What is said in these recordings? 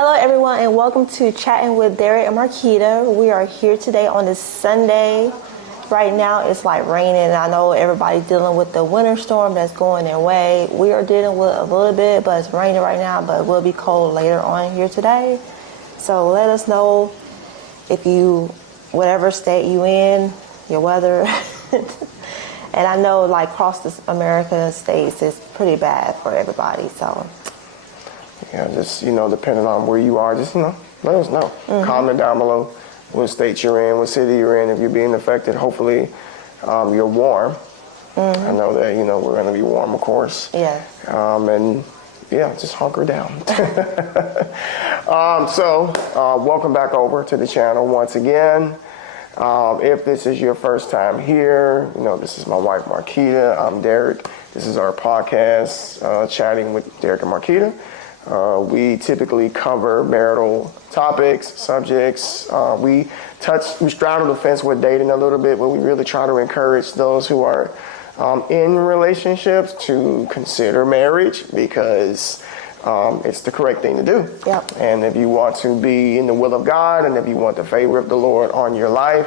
Hello everyone and welcome to Chatting with Derek and Marquita. We are here today on this Sunday. Right now it's like raining and I know everybody's dealing with the winter storm that's going their way. We are dealing with a little bit, but it's raining right now, but it will be cold later on here today. So let us know if you, whatever state you in, your weather. And I know like across the American states it's pretty bad for everybody, so. Yeah, just, depending on where you are, just, let us know. Comment down below what state you're in, what city you're in, if you're being affected. Hopefully you're warm. I know that, we're going to be warm, of course. Yeah. And, yeah, just hunker down. So welcome back over to the channel once again. If this is your first time here, this is my wife, Marquita. I'm Derek. This is our podcast, Chatting with Derek and Marquita. We typically cover marital topics, subjects. We straddle the fence with dating a little bit, but we really try to encourage those who are in relationships to consider marriage because it's the correct thing to do. Yep. And if you want to be in the will of God and if you want the favor of the Lord on your life,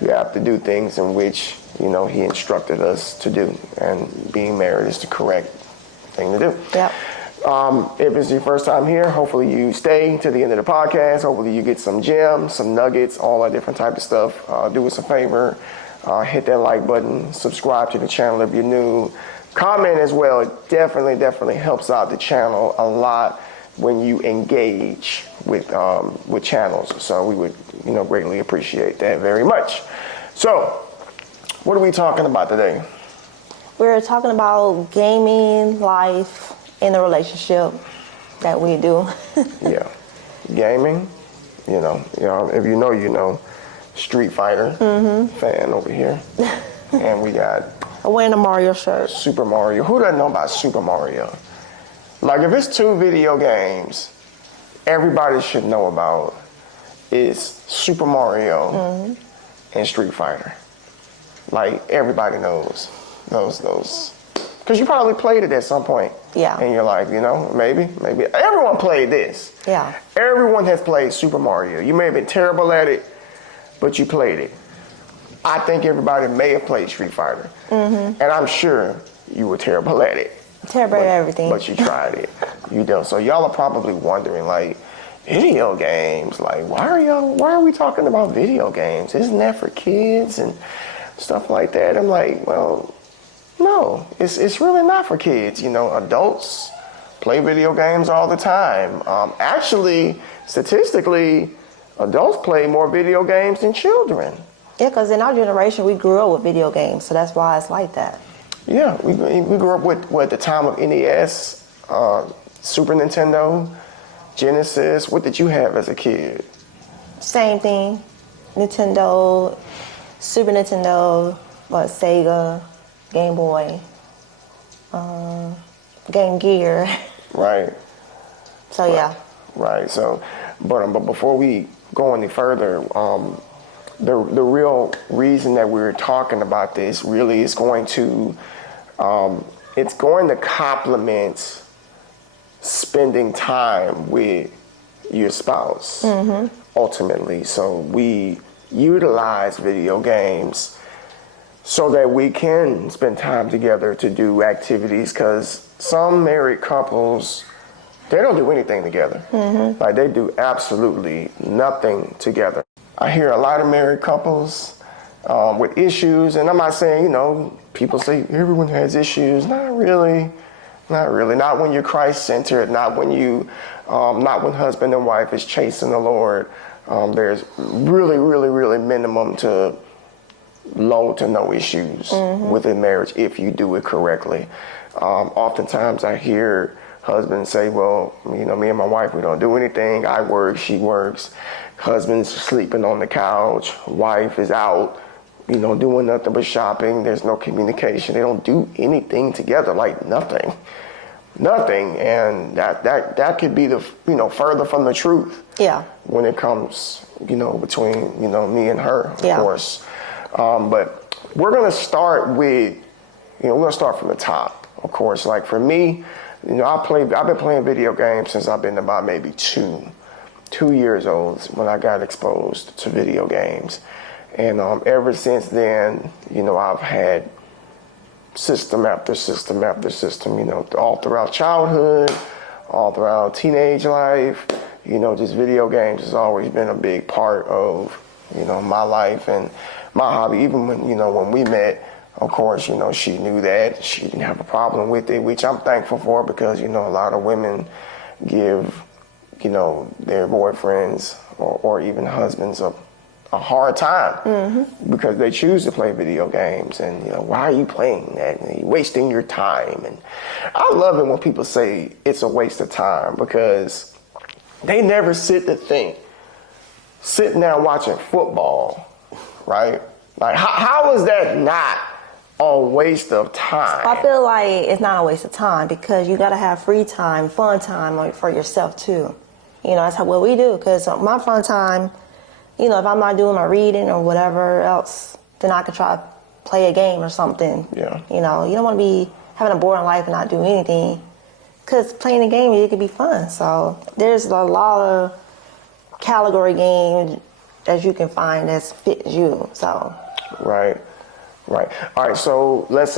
you have to do things in which, He instructed us to do. And being married is the correct thing to do. Yep. If it's your first time here, hopefully you stay to the end of the podcast. Hopefully you get some gems, some nuggets, all that different type of stuff. Do us a favor, hit that like button, subscribe to the channel if you're new. Comment as well. It definitely helps out the channel a lot when you engage with channels. So we would, greatly appreciate that very much. So, what are we talking about today? We're talking about gaming, life, in the relationship that we do. Yeah. Gaming, if you know, Street Fighter fan over here. And we got I'm wearing a Mario shirt. Super Mario. Who doesn't know about Super Mario? Like if it's two video games everybody should know about is Super Mario and Street Fighter. Like everybody knows those. Because you probably played it at some point in your life, maybe. Everyone played this. Yeah. Everyone has played Super Mario. You may have been terrible at it, but you played it. I think everybody may have played Street Fighter. And I'm sure you were terrible at it. Terrible at everything. But you tried it. So y'all are probably wondering, like, video games, like, why are we talking about video games? Isn't that for kids and stuff like that? I'm like, well, no, it's really not for kids. Adults play video games all the time. Actually, statistically, adults play more video games than children. Yeah, because in our generation, we grew up with video games, so that's why it's like that. Yeah, we grew up with the time of NES, Super Nintendo, Genesis. What did you have as a kid? Same thing. Nintendo, Super Nintendo, Sega, Game Boy, Game Gear. Right. So yeah. Right. So, but before we go any further, the real reason that we're talking about this really is going to complement spending time with your spouse ultimately. So we utilize video games so that we can spend time together to do activities, because some married couples, they don't do anything together. Like they do absolutely nothing together. I hear a lot of married couples with issues, and I'm not saying, people say everyone has issues. Not really. Not when you're Christ-centered, not when husband and wife is chasing the Lord. There's really minimum to low to no issues within marriage if you do it correctly. Oftentimes I hear husbands say, well, me and my wife, we don't do anything. I work, she works. Husband's sleeping on the couch. Wife is out, doing nothing but shopping. There's no communication. They don't do anything together, like nothing. And that could be the, further from the truth. Yeah. When it comes, between, me and her, of course. But we're going to start with, we're going to start from the top, of course. Like for me, I've been playing video games since I've been about maybe 2. 2 years old when I got exposed to video games. And ever since then, I've had system after system after system, all throughout childhood, all throughout teenage life. Just video games has always been a big part of, my life and my hobby. Even when we met, of course, she knew that. She didn't have a problem with it, which I'm thankful for because, a lot of women give, their boyfriends or even husbands a hard time because they choose to play video games. And, why are you playing that? And you're wasting your time. And I love it when people say it's a waste of time because they never sit to think. Sitting down watching football, right? Like, how is that not a waste of time? I feel like it's not a waste of time because you got to have free time, fun time for yourself too. That's what we do because my fun time, if I'm not doing my reading or whatever else, then I could try to play a game or something. Yeah. You don't want to be having a boring life and not do anything because playing a game, it could be fun. So there's a lot of category games that you can find that fits you. So. Right. All right, so let's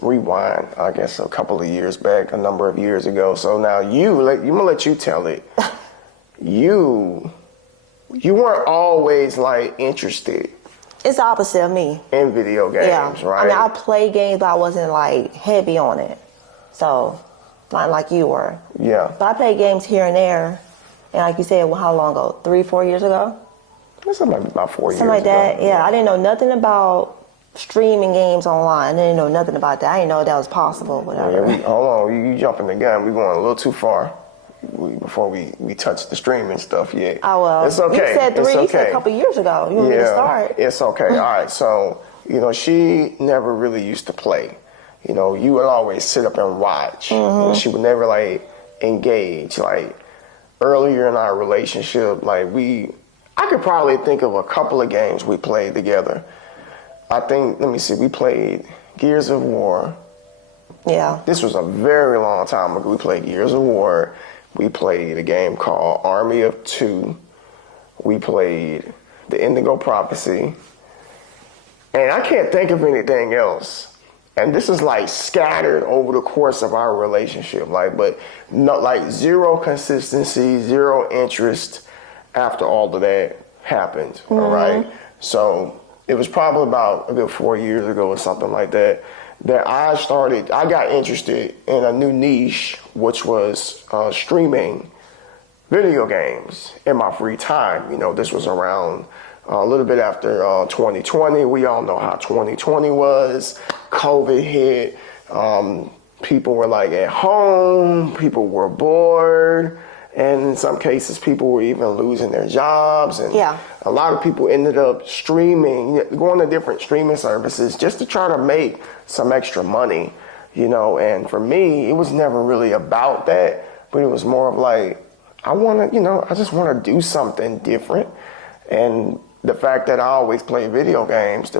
rewind, I guess, a couple of years back, a number of years ago. So now I'm gonna let you tell it. You weren't always like interested. It's the opposite of me. In video games, right? I mean, I play games, but I wasn't like heavy on it. So, not like you were. Yeah. But I played games here and there. And like you said, how long ago? 3-4 years ago? Something like about 4 years ago. Something like that, yeah. I didn't know nothing about streaming games online. I didn't know nothing about that. I didn't know that was possible, whatever. Yeah, hold on, you jumping the gun. We're going a little too far before we touch the streaming stuff yet. Oh, well. It's okay. You said it's okay. You said a couple years ago. You want me to start? It's okay. All right, so, she never really used to play. You would always sit up and watch. She would never, like, engage. Like, earlier in our relationship, like, I could probably think of a couple of games we played together. I think, let me see, we played Gears of War. Yeah. This was a very long time ago. We played Gears of War. We played a game called Army of Two. We played The Indigo Prophecy. And I can't think of anything else. And this is like scattered over the course of our relationship. But not like zero consistency, zero interest after all of that happened. All right. So it was probably about a good 4 years ago or something like that I got interested in a new niche, which was streaming video games in my free time. This was around a little bit after 2020. We all know how 2020 was. COVID hit. People were like at home. People were bored. And in some cases, people were even losing their jobs. And a lot of people ended up streaming, going to different streaming services just to try to make some extra money, And for me, it was never really about that, but it was more of like, I just want to do something different. And the fact that I always play video games,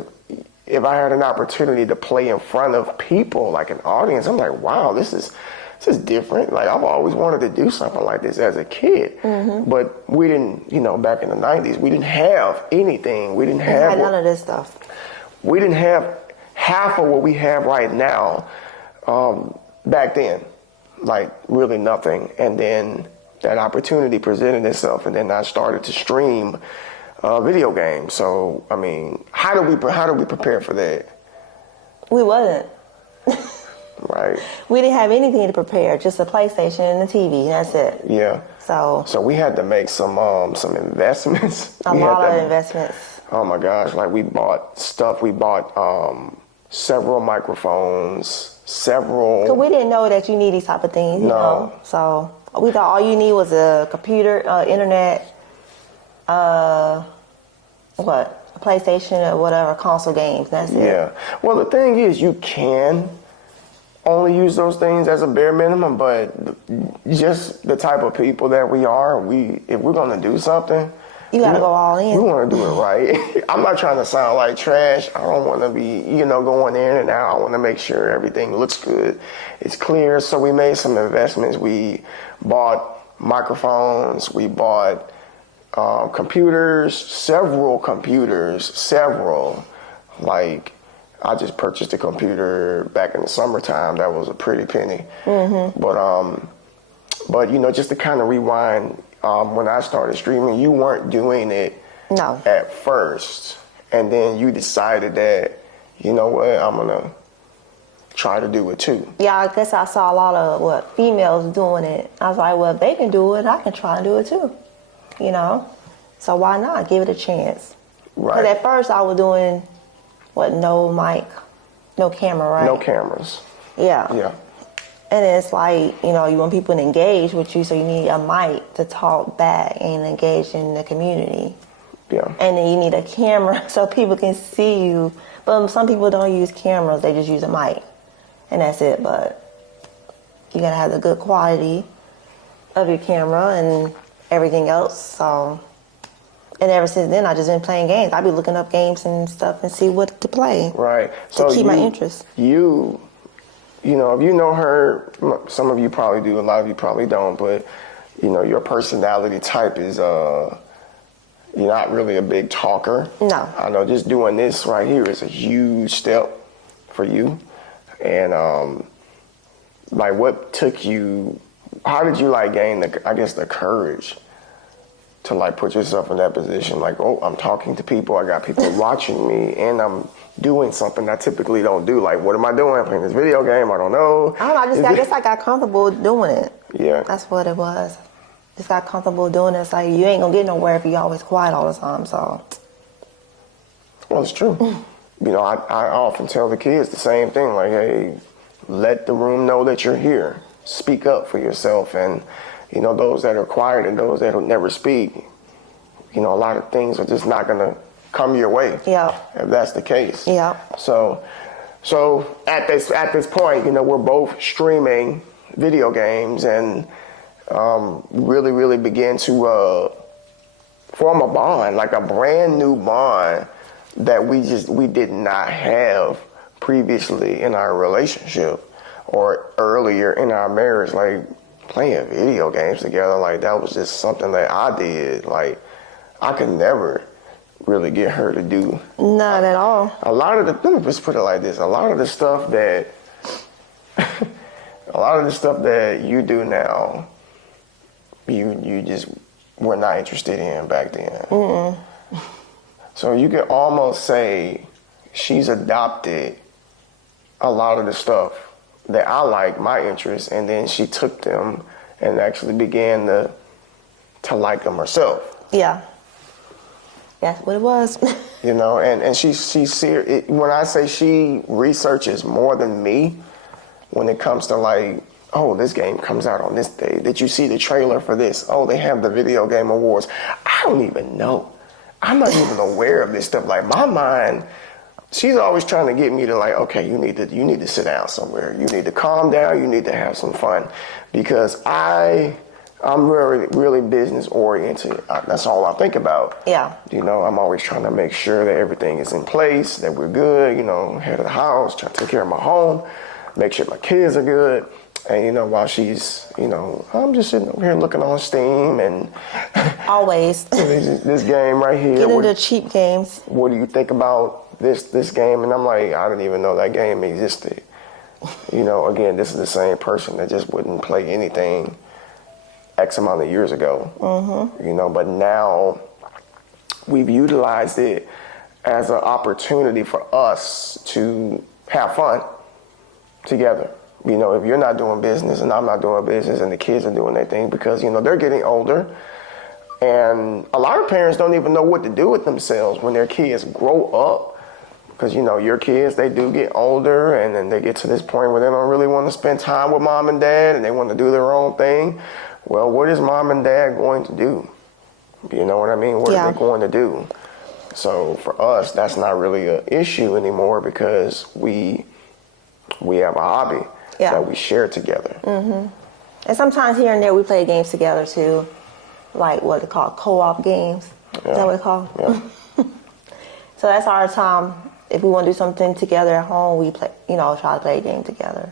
if I had an opportunity to play in front of people, like an audience, I'm like, wow, this is different. Like, I've always wanted to do something like this as a kid. But we didn't, back in the 90s, we didn't have anything. We didn't have none of this stuff. We didn't have half of what we have right now back then. Like, really nothing. And then that opportunity presented itself, and then I started to stream video games. So, I mean, how do we prepare for that? We wasn't. Right. We didn't have anything to prepare, just a PlayStation and a TV, that's it. Yeah. So we had to make some investments. A lot of investments. Oh my gosh, like we bought stuff. We bought several microphones, several. Because we didn't know that you need these type of things, you know. So we thought all you need was a computer, internet, a PlayStation or whatever, console games, that's it. Yeah. Well, the thing is, you can only use those things as a bare minimum, but just the type of people that we are, if we're going to do something, you got to go all in. We want to do it right. I'm not trying to sound like trash. I don't want to be, going in and out. I want to make sure everything looks good. It's clear. So we made some investments. We bought microphones. We bought computers, several. Like, I just purchased a computer back in the summertime. That was a pretty penny. But you know, just to kind of rewind, when I started streaming, you weren't doing it No. at first, and then you decided that, you know what, I'm gonna try to do it too. Yeah, I guess I saw a lot of females doing it. I was like, well, if they can do it, I can try and do it too. You know, so why not give it a chance? Because Right. at first I was doing no mic, no camera, right? No cameras. Yeah. Yeah. And it's like, you know, you want people to engage with you, so you need a mic to talk back and engage in the community. Yeah. And then you need a camera so people can see you. But some people don't use cameras, they just use a mic. And that's it. But you gotta have the good quality of your camera and everything else. So, and ever since then, I just been playing games. I be looking up games and stuff and see what to play. Right. To keep my interest. You know, if you know her, some of you probably do, a lot of you probably don't, but, you know, your personality type is, you're not really a big talker. No. I know just doing this right here is a huge step for you. And, like, what took you, how did you, like, gain the courage to, like, put yourself in that position? Like, oh, I'm talking to people, I got people watching me, and I'm doing something I typically don't do. Like, what am I doing? I'm playing this video game, I don't know. I don't know, I guess I got comfortable doing it. Yeah. That's what it was. Just got comfortable doing it. It's like, you ain't gonna get nowhere if you always quiet all the time, so. Well, it's true. You know, I often tell the kids the same thing, like, hey, let the room know that you're here. Speak up for yourself. And, you know, those that are quiet and those that will never speak, you know, a lot of things are just not gonna come your way. Yeah. If that's the case. Yeah. So at this point, you know, we're both streaming video games and really begin to form a bond, like a brand new bond that we did not have previously in our relationship or earlier in our marriage. Like, playing video games together, like, that was just something that I did. Like, I could never really get her to do. Not at all. Let me just put it like this, a lot of the stuff that you do now, you just were not interested in back then. Mm-mm. So you can almost say she's adopted a lot of the stuff that I like, my interests, and then she took them and actually began to like them herself. Yeah. That's what it was. You know, and she's serious. When I say she researches more than me, when it comes to, like, oh, this game comes out on this day. Did you see the trailer for this? Oh, they have the video game awards. I don't even know. I'm not even aware of this stuff. Like, my mind, she's always trying to get me to, like, okay, you need to sit down somewhere. You need to calm down. You need to have some fun, because I'm really business oriented. That's all I think about. Yeah. You know, I'm always trying to make sure that everything is in place, that we're good, you know, head of the house, trying to take care of my home, make sure my kids are good. And, you know, while she's, you know, I'm just sitting over here looking on Steam and Always. this game right here. Get into cheap games. What do you think about this game? And I'm like, I didn't even know that game existed. You know, again, this is the same person that just wouldn't play anything X amount of years ago. Mm-hmm. You know, but now we've utilized it as an opportunity for us to have fun together. You know, if you're not doing business and I'm not doing business and the kids are doing their thing, because, you know, they're getting older, and a lot of parents don't even know what to do with themselves when their kids grow up. Because, you know, your kids, they do get older, and then they get to this point where they don't really want to spend time with mom and dad and they want to do their own thing. Well, what is mom and dad going to do? You know what I mean? What are they going to do? So for us, that's not really an issue anymore, because we have a hobby that we share together. Mm-hmm. And sometimes here and there we play games together too, like what they call co-op games. Is that what they call? Yeah. So that's our time. If we want to do something together at home, we play. You know, try to play a game together.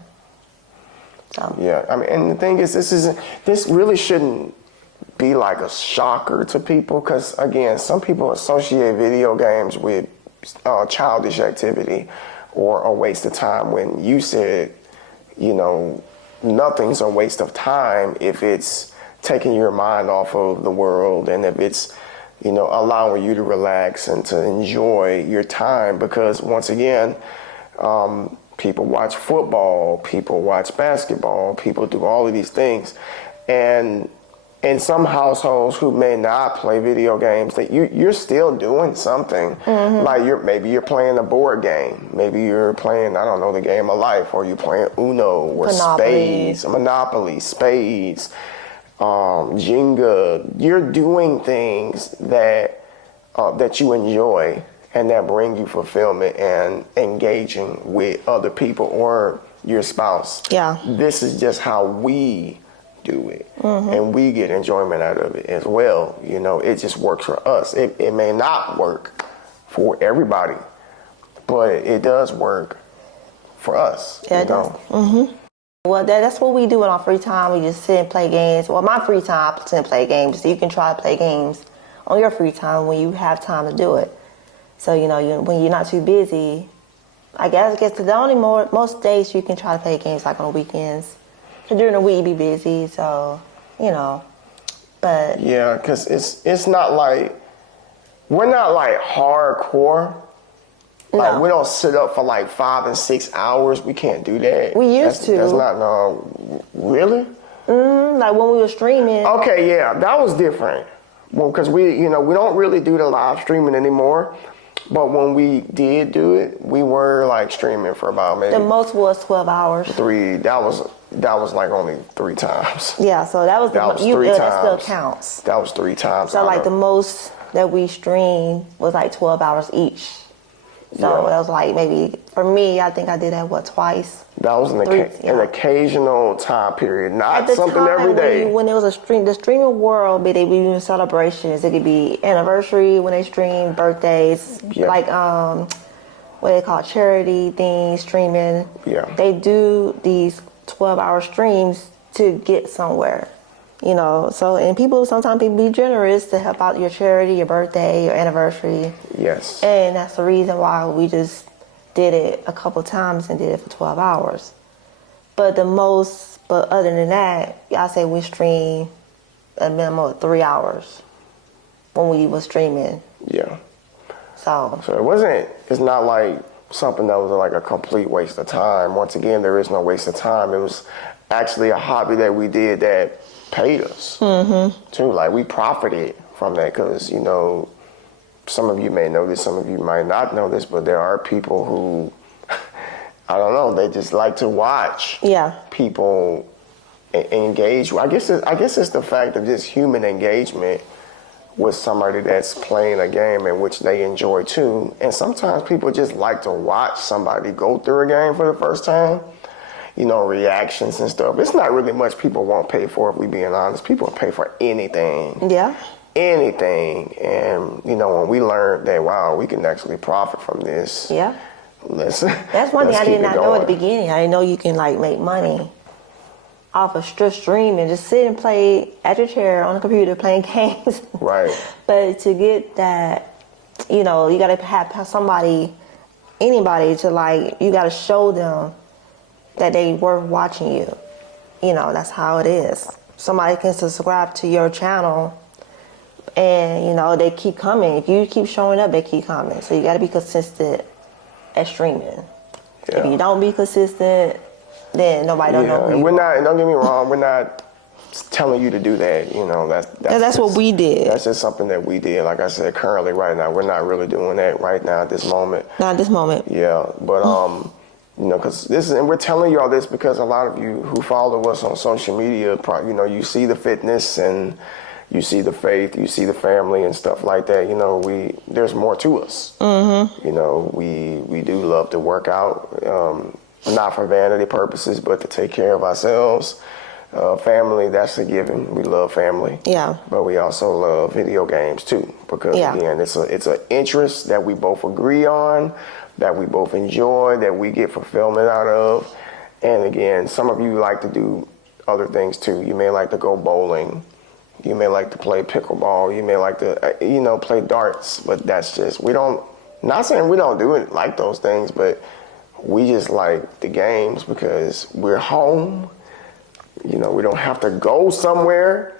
So. Yeah, I mean, and the thing is, this really shouldn't be like a shocker to people, because again, some people associate video games with childish activity or a waste of time, when you said, you know, nothing's a waste of time if it's taking your mind off of the world, and if it's, you know, allowing you to relax and to enjoy your time. Because once again, people watch football, people watch basketball, people do all of these things. And in some households who may not play video games, that you're still doing something. Like maybe you're playing a board game, maybe you're playing, I don't know, the game of life, or you're playing Uno or Monopoly, spades, Jenga. You're doing things that you enjoy and that bring you fulfillment and engaging with other people or your spouse. Yeah. This is just how we do it, and we get enjoyment out of it as well. You know, it just works for us. It may not work for everybody, but it does work for us. Yeah, it does. Well, that's what we do in our free time. We just sit and play games. Well, my free time, I sit and play games. So you can try to play games on your free time when you have time to do it. So, you know, when you're not too busy, I guess the only most days you can try to play games like on the weekends. Because during the week you be busy, so, you know, but. Yeah, because it's not like, we're not like hardcore. Like, No. we don't sit up for like 5 and 6 hours. We can't do that. We used to. That's not, no, really? Like when we were streaming. Okay, yeah, that was different. Well, because we don't really do the live streaming anymore. But when we did do it, we were like streaming for about maybe The most was 12 hours. 3. That was like only 3 times. Yeah, so that was That was 3 times. That still counts. That was 3 times. So like the most that we streamed was like 12 hours each. So Yeah. that was like maybe, for me, I think I did that, twice? That was an occasional time period, not At the something time every day. when there was the streaming world, they be doing celebrations. It could be anniversary when they stream, birthdays, like what they call charity things, streaming. Yeah. They do these 12-hour streams to get somewhere, you know. So, and sometimes people be generous to help out your charity, your birthday, your anniversary. Yes. And that's the reason why we just did it a couple times and did it for 12 hours. But other than that, I say we stream a minimum of 3 hours when we was streaming. Yeah. So it's not like something that was like a complete waste of time. Once again, there is no waste of time. It was actually a hobby that we did that paid us too. Like, we profited from that, because, you know, some of you may know this, some of you might not know this, but there are people who, I don't know, they just like to watch people engage. I guess it's the fact of just human engagement with somebody that's playing a game in which they enjoy too. And sometimes people just like to watch somebody go through a game for the first time. You know, reactions and stuff. It's not really much people won't pay for, if we being honest. People will pay for anything. yeah. Anything. And, you know, when we learned that, wow, we can actually profit from this. Yeah. That's one thing I did not know at the beginning. I didn't know you can like make money off of just streaming, just sit and play at your chair on the computer playing games. Right. But to get that, you know, you got to have somebody, anybody to like, you got to show them that they worth watching you. You know, that's how it is. Somebody can subscribe to your channel and, you know, they keep coming. If you keep showing up, they keep coming. So you got to be consistent at streaming. Yeah. If you don't be consistent, then nobody don't know who and you we're are. not, don't get me wrong, we're not telling you to do that. You know, that's what we did. That's just something that we did. Like I said, currently, right now, we're not really doing that right now at this moment. Not at this moment. Yeah, but you know, because and we're telling you all this because a lot of you who follow us on social media, you know, you see the fitness and you see the faith, you see the family and stuff like that. You know, there's more to us. You know, we do love to work out, not for vanity purposes, but to take care of ourselves. Family, that's a given. We love family. Yeah. But we also love video games too, because again, it's an interest that we both agree on, that we both enjoy, that we get fulfillment out of. And again, some of you like to do other things too. You may like to go bowling. You may like to play pickleball. You may like to, play darts. But that's just, not saying we don't do it like those things, but we just like the games because we're home. We don't have to go somewhere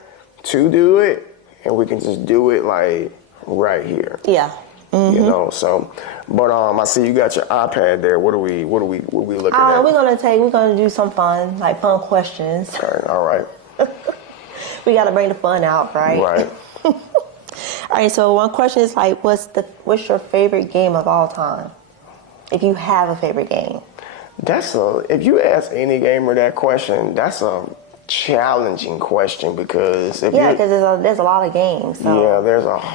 to do it, and we can just do it like right here. Yeah. Mm-hmm. So, but I see you got your iPad there. What are we looking at? We're gonna do some fun questions. All right. We gotta bring the fun out, right? Right. All right. So one question is what's your favorite game of all time? If you have a favorite game. If you ask any gamer that question, that's a challenging question because there's a lot of games. So. Yeah,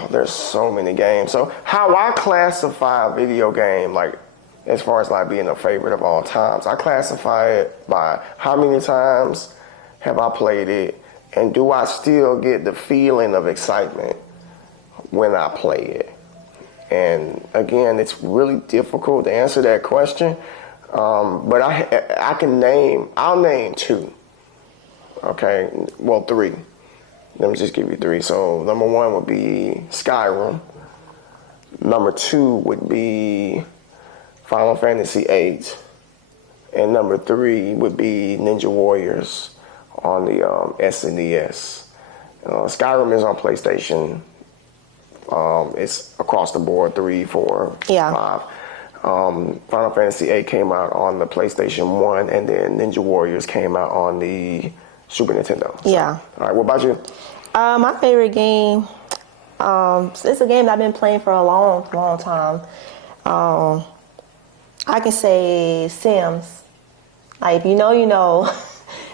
there's so many games. So how I classify a video game, like as far as like being a favorite of all times, I classify it by how many times have I played it, and do I still get the feeling of excitement when I play it? And again, it's really difficult to answer that question. But I'll name two. Okay, well, three. Let me just give you three. So number one would be Skyrim. Number two would be Final Fantasy VIII. And number three would be Ninja Warriors on the SNES. Skyrim is on PlayStation. It's across the board, 3, 4, 5. Final Fantasy VIII came out on the PlayStation 1, and then Ninja Warriors came out on the Super Nintendo. So, yeah. All right, what about you? My favorite game, it's a game that I've been playing for a long, long time. I can say Sims. Like, if you know, you know.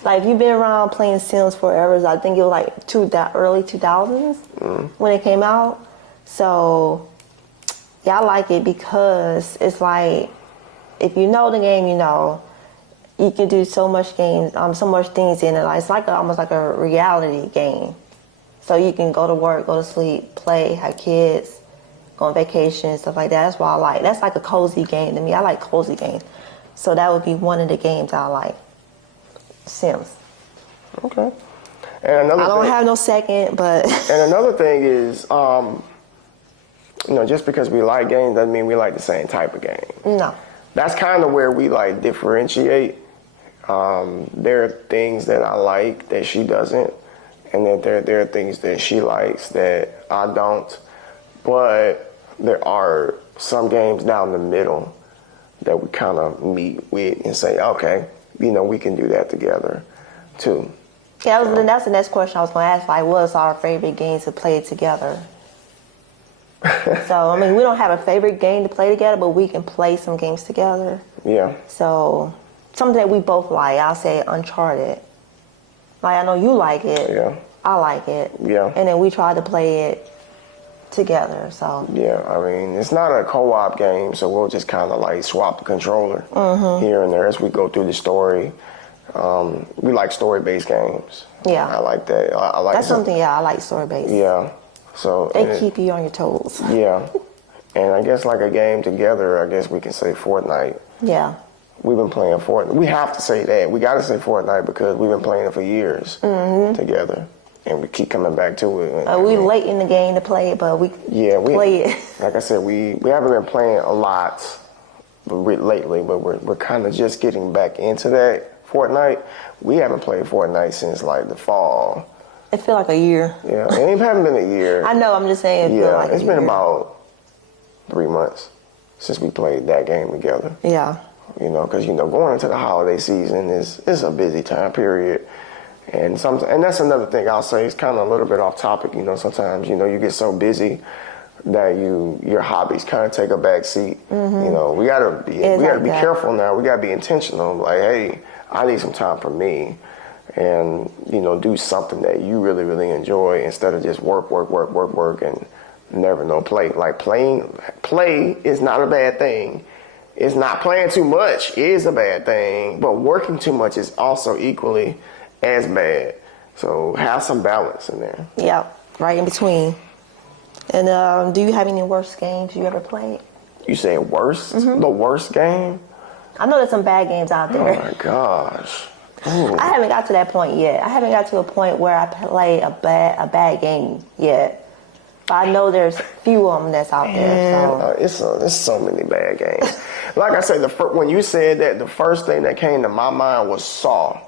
Like, if you've been around playing Sims forever, I think it was like early 2000s when it came out. So, yeah, I like it because it's like, if you know the game, you can do so much so much things in it. Like, it's almost like a reality game. So you can go to work, go to sleep, play, have kids, go on vacation, stuff like that. That's what I like. That's like a cozy game to me. I like cozy games. So that would be one of the games I like. Sims. Okay. And I don't have no second, but... And another thing is, just because we like games doesn't mean we like the same type of game. No. That's kind of where we differentiate. There are things that I like that she doesn't, and that there are things that she likes that I don't. But there are some games down the middle that we kind of meet with and say, okay, we can do that together too. Yeah, that's the next question I was going to ask. Like, what's our favorite games to play together? So, we don't have a favorite game to play together, but we can play some games together. Yeah. So, something that we both like, I'll say Uncharted. Like, I know you like it. Yeah. I like it. Yeah. And then we try to play it together, so. Yeah, it's not a co-op game, so we'll just kind of swap the controller here and there as we go through the story. We like story-based games. Yeah. I like that. I like that's something, I like story-based. Yeah. So they keep you on your toes. Yeah. And I guess a game together, I guess we can say Fortnite. Yeah. We've been playing Fortnite. We have to say that. We got to say Fortnite because we've been playing it for years together. And we keep coming back to it. We late in the game to play it, but we play it. Like I said, we haven't been playing a lot lately, but we're kind of just getting back into that Fortnite. We haven't played Fortnite since the fall. It feel like a year. Yeah, it hasn't been a year. I know, I'm just saying it feel like it's been about 3 months since we played that game together. Yeah. Because going into the holiday season is a busy time period. And that's another thing I'll say. It's kind of a little bit off topic. Sometimes you get so busy that your hobbies kind of take a back seat. We gotta be careful now. We gotta be intentional. Like, hey, I need some time for me, and do something that you really, really enjoy instead of just work, and never play. Like play is not a bad thing. It's not playing too much is a bad thing, but working too much is also equally as bad. So have some balance in there. Yeah, right in between. And do you have any worst games you ever played? You say worst? The worst game? I know there's some bad games out there. Oh my gosh. I haven't got to that point yet. I haven't got to a point where I play a bad game yet. But I know there's a few of them that's out there. So. It's so many bad games. Like I said, when you said that, the first thing that came to my mind was Saw.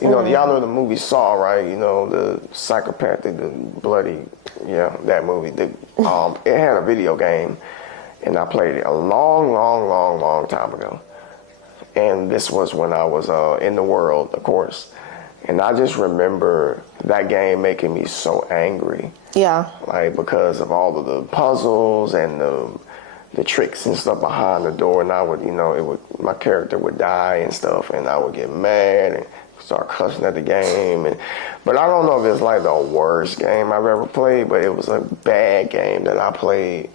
You know, y'all know the movie Saw, right? You know, the psychopathic, the bloody, that movie. It had a video game, and I played it a long time ago. And this was when I was in the world, of course. And I just remember that game making me so angry. Yeah. Like, because of all of the puzzles and the tricks and stuff behind the door. And I would, my character would die and stuff, and I would get mad and start cussing at the game. But I don't know if it's like the worst game I've ever played, but it was a bad game that I played.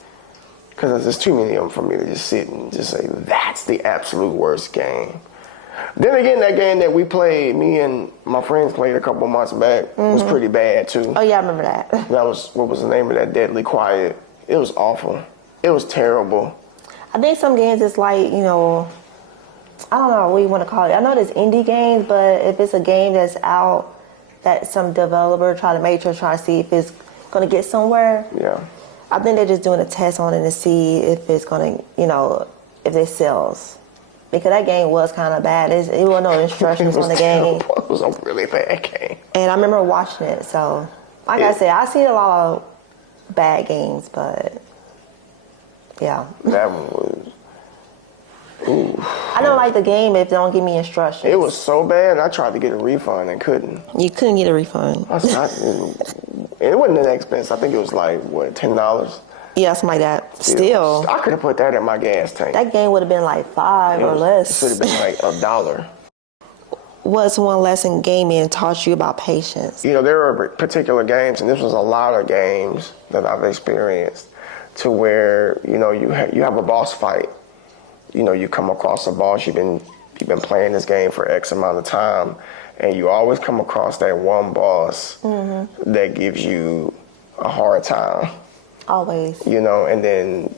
Because there's too many of them for me to just sit and just say, that's the absolute worst game. Then again, that game that we played, me and my friends played a couple months back, was pretty bad too. Oh yeah, I remember that. What was the name of that? Deadly Quiet. It was awful. It was terrible. I think some games is like, I don't know what you want to call it. I know there's indie games, but if it's a game that's out that some developer trying to see if it's going to get somewhere. Yeah. I think they're just doing a test on it to see if it's going to, if it sells. Because that game was kind of bad. It wasn't no instructions on the game. It was a really bad game. And I remember watching it. So, like I said, I see a lot of bad games, but yeah. That one was... Ooh. I don't like the game if they don't give me instructions. It was so bad, I tried to get a refund and couldn't. You couldn't get a refund. It wasn't that expensive. I think it was like, what, $10? Yeah, something like that. Still. I could have put that in my gas tank. That game would have been like $5 or less. It should have been like $1. What's one lesson gaming taught you about patience? There are particular games, and this was a lot of games that I've experienced, to where, you have a boss fight. You come across a boss, you've been playing this game for X amount of time, and you always come across that one boss that gives you a hard time. Always. And then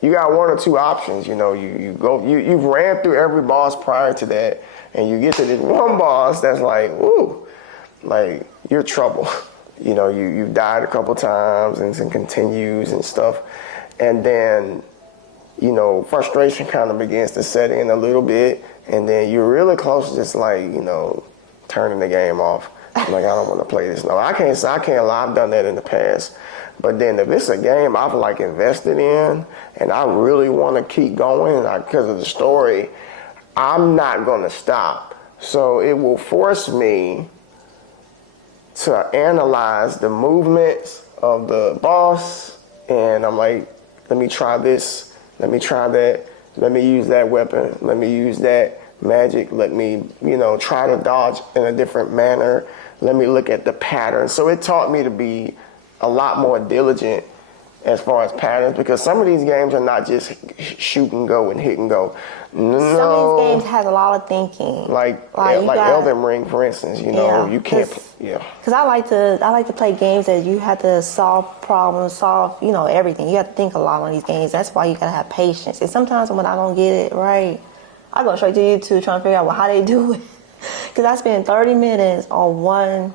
you got one or two options. You've ran through every boss prior to that, and you get to this one boss that's like, ooh, like you're trouble. You've died a couple times and it continues and stuff, and then frustration kind of begins to set in a little bit, and then you're really close to just like turning the game off. Like, I don't want to play this. No, I can't lie. I've done that in the past. But then if it's a game I've like invested in and I really want to keep going because of the story, I'm not going to stop. So it will force me to analyze the movements of the boss, and I'm like, let me try this, let me try that, let me use that weapon, let me use that magic, let me, try to dodge in a different manner, let me look at the pattern. So it taught me to be a lot more diligent as far as patterns, because some of these games are not just shoot and go and hit and go. No. Some of these games has a lot of thinking. Like Elden Ring, for instance, you can't, Because I like to play games that you have to solve problems, everything. You have to think a lot on these games. That's why you gotta have patience. And sometimes when I don't get it right, I go straight to YouTube trying to figure out how they do it. Because I spend 30 minutes on one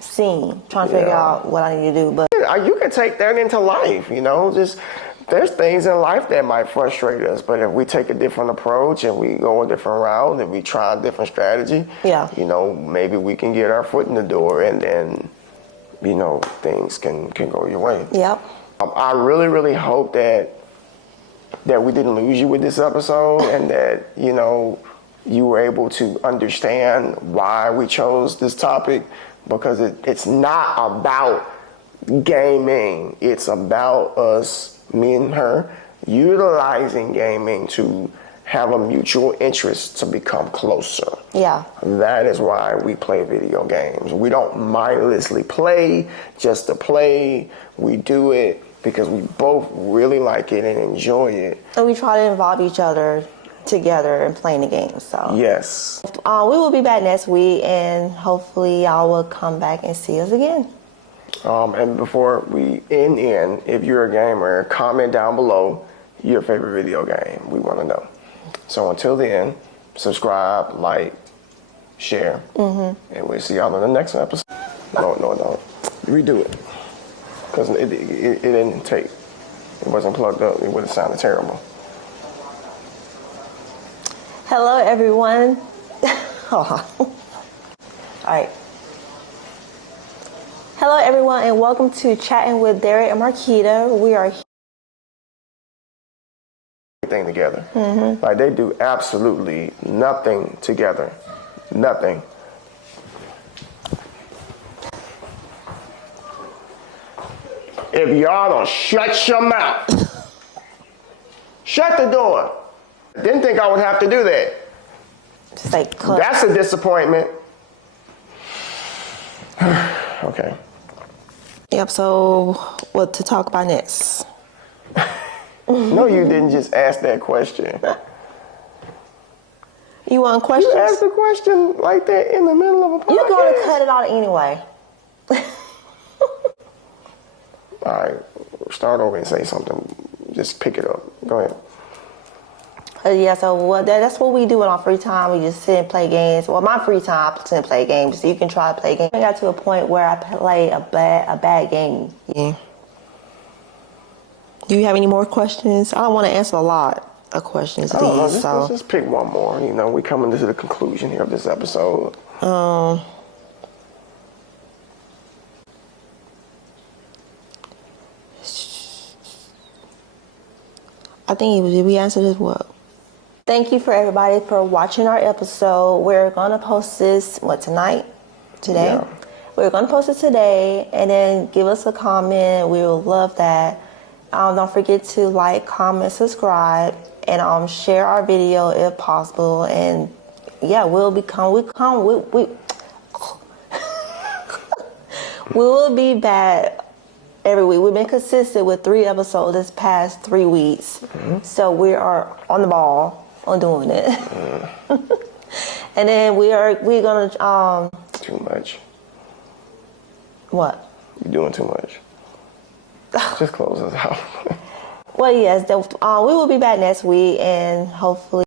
scene trying to figure out what I need to do. But you can take that into life, just there's things in life that might frustrate us, but if we take a different approach and we go a different route and we try a different strategy, maybe we can get our foot in the door, and then things can go your way. Yep. I really, really hope that we didn't lose you with this episode, and that you were able to understand why we chose this topic, because it's not about gaming. It's about us, me and her, utilizing gaming to have a mutual interest to become closer. Yeah. That is why we play video games. We don't mindlessly play just to play. We do it because we both really like it and enjoy it. And we try to involve each other together in playing the game. So yes. We will be back next week, and hopefully y'all will come back and see us again. And before we end, if you're a gamer, comment down below your favorite video game. We want to know. So until then, subscribe, like, share, and we'll see y'all in the next episode. No, redo it, because it didn't take. It wasn't plugged up. It would have sounded terrible. Hello, everyone. Hold on. All right. Hello, everyone, and welcome to Chatting with Derek and Marquita. We are Thing together. Like, they do absolutely nothing together. Nothing. If y'all don't shut your mouth. Shut the door. Didn't think I would have to do that. just like, That's a disappointment. Okay. Yep, so what to talk about next? No, you didn't just ask that question. You want questions? You asked a question like that in the middle of a podcast. You're going to cut it out anyway. All right, start over and say something. Just pick it up. Go ahead. Yeah, so that's what we do in our free time. We just sit and play games. Well, my free time, I sit and play games. So you can try to play games. I got to a point where I play a bad game. Yeah. Do you have any more questions? I don't want to answer a lot of questions. I don't know, let's just pick one more. You know, we're coming to the conclusion here of this episode. I think did we answer this well? Thank you for everybody for watching our episode. We're gonna post this tonight? Today? Yeah. We're gonna post it today, and then give us a comment. We will love that. Don't forget to like, comment, subscribe, and share our video if possible. And yeah, we will be back every week. We've been consistent with 3 episodes this past 3 weeks. So we are on the ball on doing it. And then we're gonna Too much. What? You're doing too much. Just close us out. Well, yes, we will be back next week, and hopefully